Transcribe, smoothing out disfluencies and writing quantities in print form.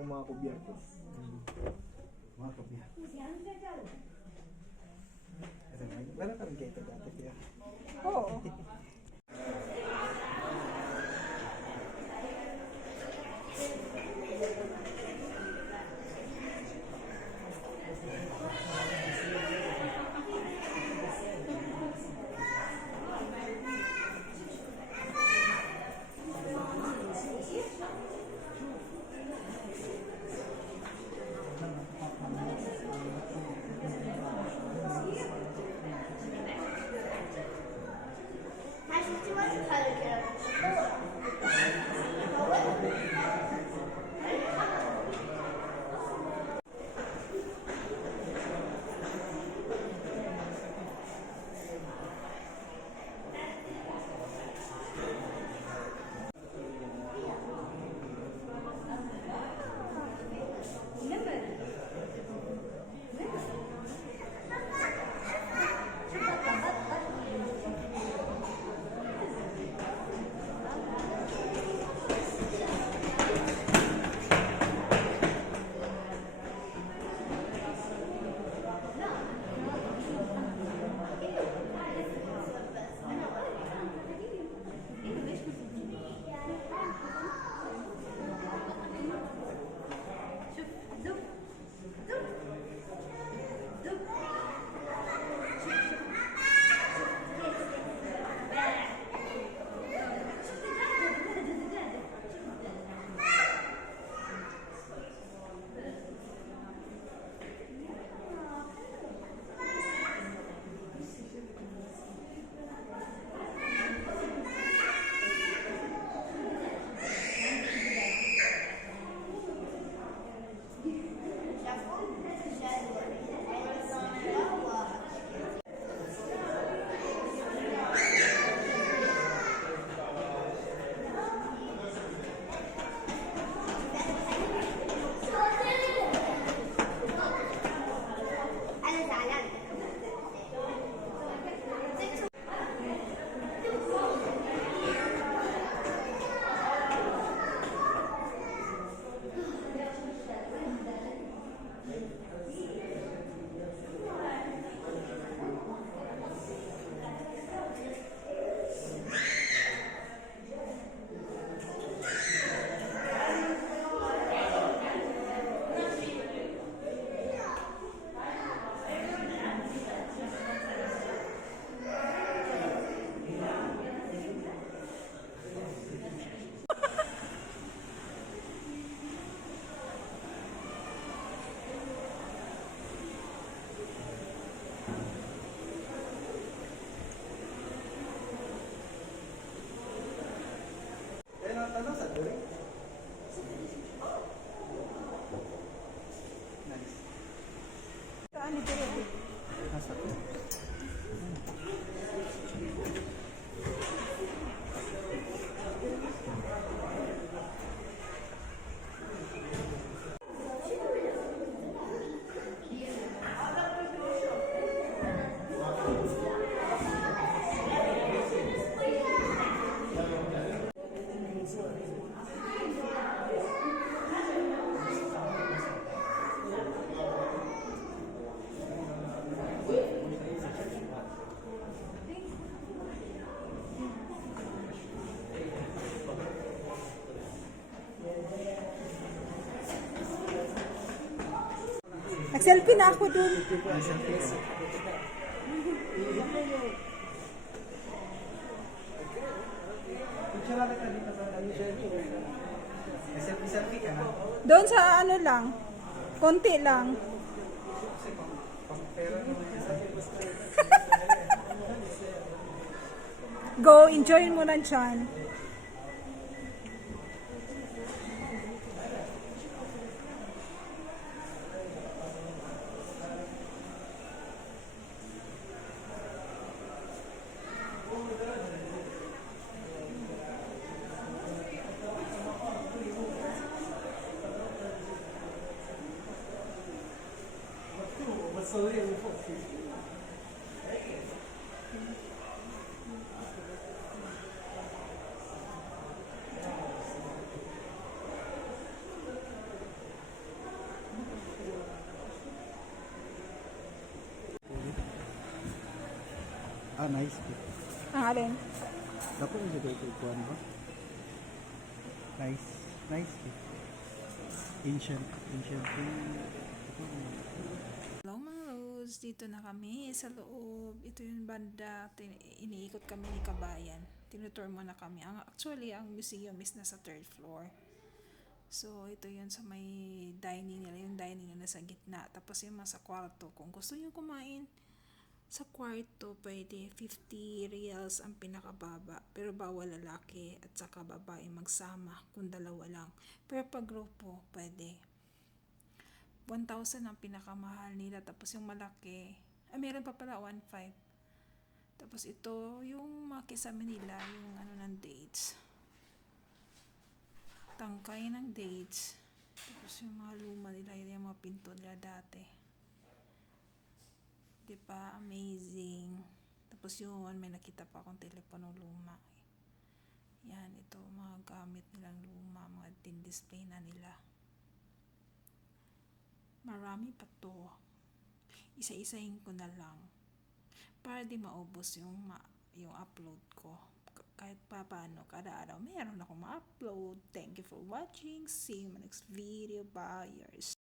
yung mga kubya ko. Mga kopya. Meron kami kayo ito dati kaya. Oo. Ano sa tuloy? Nice. Saan ito rin? Nasa tuloy. Nag-selfie na ako dun. Selfie ka na? Doon sa ano lang. Konti lang. Go, enjoy mo lang dyan. nice. Ang alin? Dapat yung sa dito kuhan ba? Nice. Nice. Ancient thing. Hello mga Rose, dito na kami sa loob. Ito yung banda, iniikot kami ni Kabayan. Tinutour mo na kami. Actually, ang museum is nasa third floor. So, ito yun sa may dining nila. Yung dining nila sa gitna. Tapos yung mga sa kwarto. Kung gusto nyo kumain sa kwarto, pwede 50 reals ang pinakababa. Pero bawal lalaki at saka babae magsama kung dalawa lang. Pero pag grupo, pwede. 1,000 ang pinakamahal nila. Tapos yung malaki, meron pa pala 1,500. Tapos ito, yung makisama nila, yung ano ng dates. Tangkay ng dates. Tapos yung mga luma nila, yung mga pinto nila dati. Diba? Amazing. Tapos yun, may nakita pa akong telepono luma. Yan, ito, mga gamit nilang luma, mga din-display na nila. Marami pa to. Isa-isahin ko na lang para di maubos yung upload ko. Kahit pa paano, kada araw meron akong ma-upload. Thank you for watching. See you in my next video. Bye. Yours.